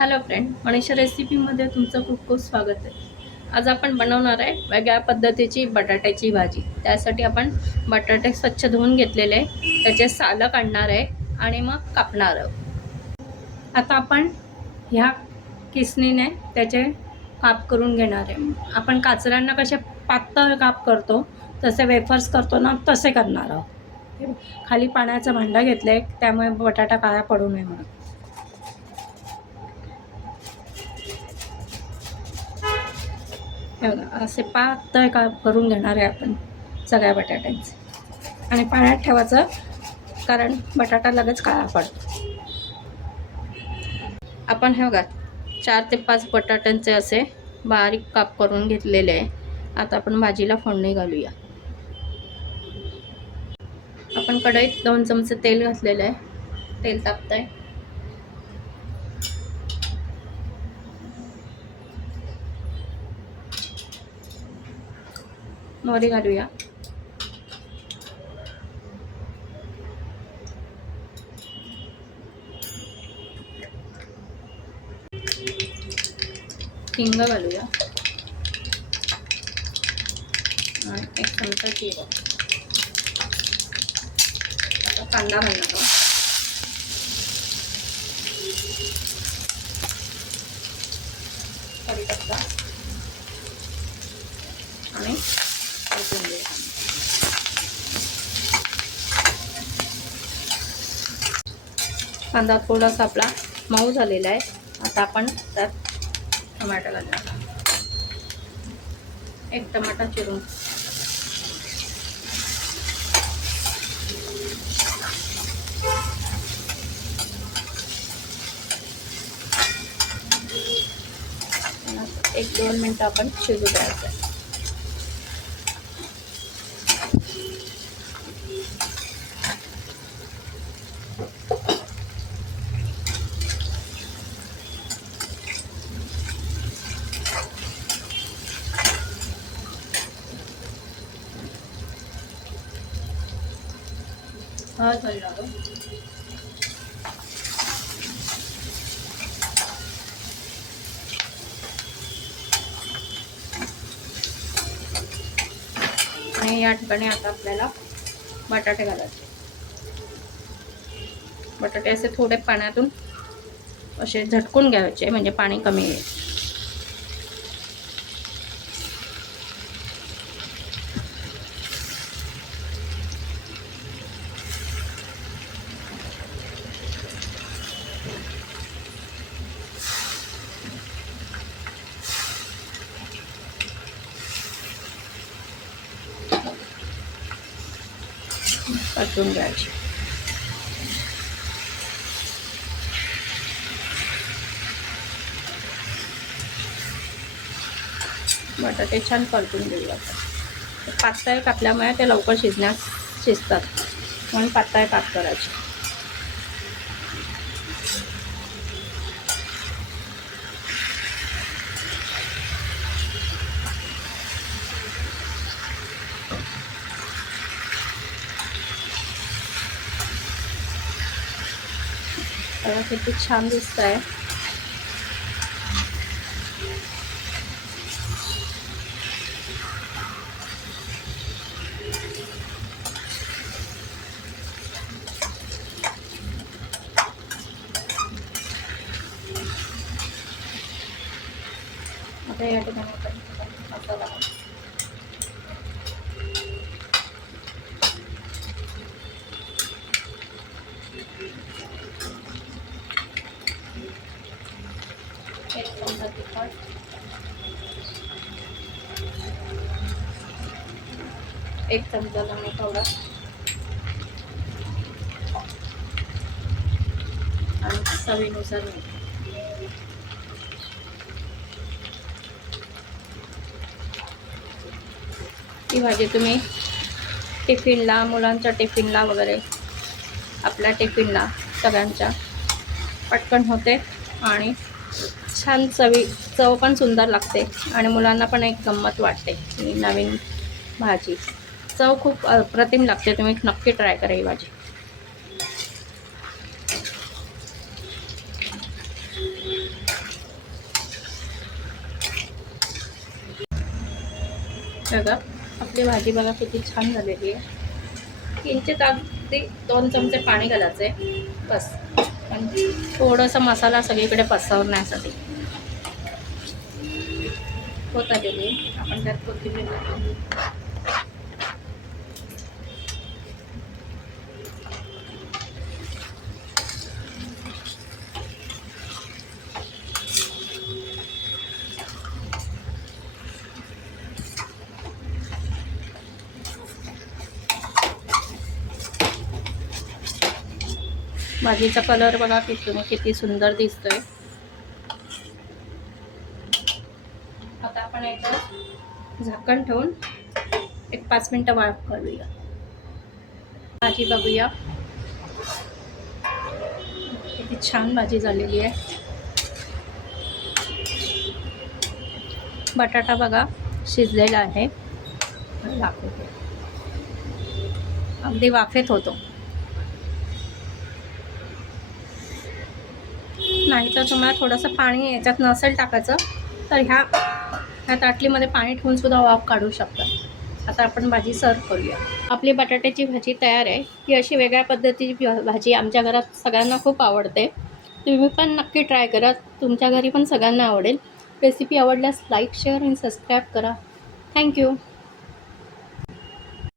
Hello friend, Manisha रेसिपीमध्ये तुमचं खूप खूप स्वागत आहे. आज आपण बनवणार आहे वेगळ्या पद्धतीची बटाट्याची भाजी. त्यासाठी आपण बटाटे स्वच्छ धुवून घेतलेले आहे, त्याचे सालं काढणार आहे आणि मग कापणार आहोत. आता आपण ह्या किसणीने त्याचे काप करून घेणार आहे. आपण काचऱ्यांना कसे पातळ काप करतो तसे वेफर्स करतो ना, तसे करणार आहोत. खाली पाण्याचं भांडं घेतलं आहे, त्यामुळे बटाटा काळा पडू नये म्हणून. हे बघा, असे पातळ काप करून घेणार आहे आपण सगळ्या बटाट्यांचे. आणि पाण्यात ठेवायचं, कारण बटाटा लगेच काळा पडतो. आपण हे बघा 4 ते 5 बटाट्यांचे असे बारीक काप करून घेतलेले आहे. आता आपण भाजीला फोडणी घालूया. आपण कढईत 2 चमचे तेल घातलेले आहे. तेल तापतंय. मोहरी घालूया. हिंग घालूया आणि 1 चमचा जिरं. आता कांदा घालणार आहोत. कढीपत्ता आणि कोथिंबीर. कांदा थोडासा आपला मऊ झालेला आहे. आता आपण त्यात टमाटा घालूया. 1 टमाटा चिरून. एक 2 मिनटं आपण शिजू द्यायचं आहे. हळद घालणार. आणि या ठिकाणी आता आपल्याला बटाटे घालायचे. बटाटे असे थोडे पाण्यातून असे झटकून घ्यायचे, म्हणजे पाणी कमी येईल. परतून घ्यायचे. बटाटे छान परतून घेऊया. पातळ कापल्यामुळे ते लवकर शिजतात, म्हणून पातळ काप करायचे. बघा किती छान दिसत आहे. आता या ठिकाणी आपण मसाला 1 चमचा तिखट, 1 चमचा धने पावडर आणि चवीनुसार मीठ. ही भाजी तुम्ही टिफिनला, मुलांच्या टिफिनला वगैरे, आपल्या टिफिनला सगळ्यांच्या पटकन होते आणि छान चव पण सुंदर लागते आणि मुलांना पण एक गंमत वाटते. ही नवीन भाजी चव खूप अप्रतिम लागते. तुम्ही नक्की ट्राय करा ही भाजी. बघा आपली भाजी बघा किती छान झालेली आहे. किंचित अगदी 2 चमचे पाणी घालायचं आहे बस, आणि थोडासा मसाला सगळीकडे पसरण्यासाठी. होत आलेली आहे. आपण त्यात कोथिंबीर घालू. भाजीचा कलर बघा किती सुंदर दिसतोय. आता आपण याच्यावर झाकण ठेवून एक 5 मिनिटं वाफ करूया. भाजी बघूया किती छान भाजी झालेली आहे. बटाटा बघा शिजलेला आहे. दाखवते, अगदी वाफेत होतो. नाही तर तुम्हाला थोडंसं पाणी याच्यात नसेल टाकायचं तर ह्या ताटलीमध्ये पाणी ठेवून सुद्धा वाफ काढू शकता. आता आपण भाजी सर्व करूया. आपली बटाट्याची भाजी तयार आहे. ही अशी वेगळ्या पद्धतीची भाजी आमच्या घरात सगळ्यांना खूप आवडते. तुम्ही पण नक्की ट्राय करा, तुमच्या घरी पण सगळ्यांना आवडेल. रेसिपी आवडल्यास लाईक, शेअर आणि सबस्क्राईब करा. थँक्यू.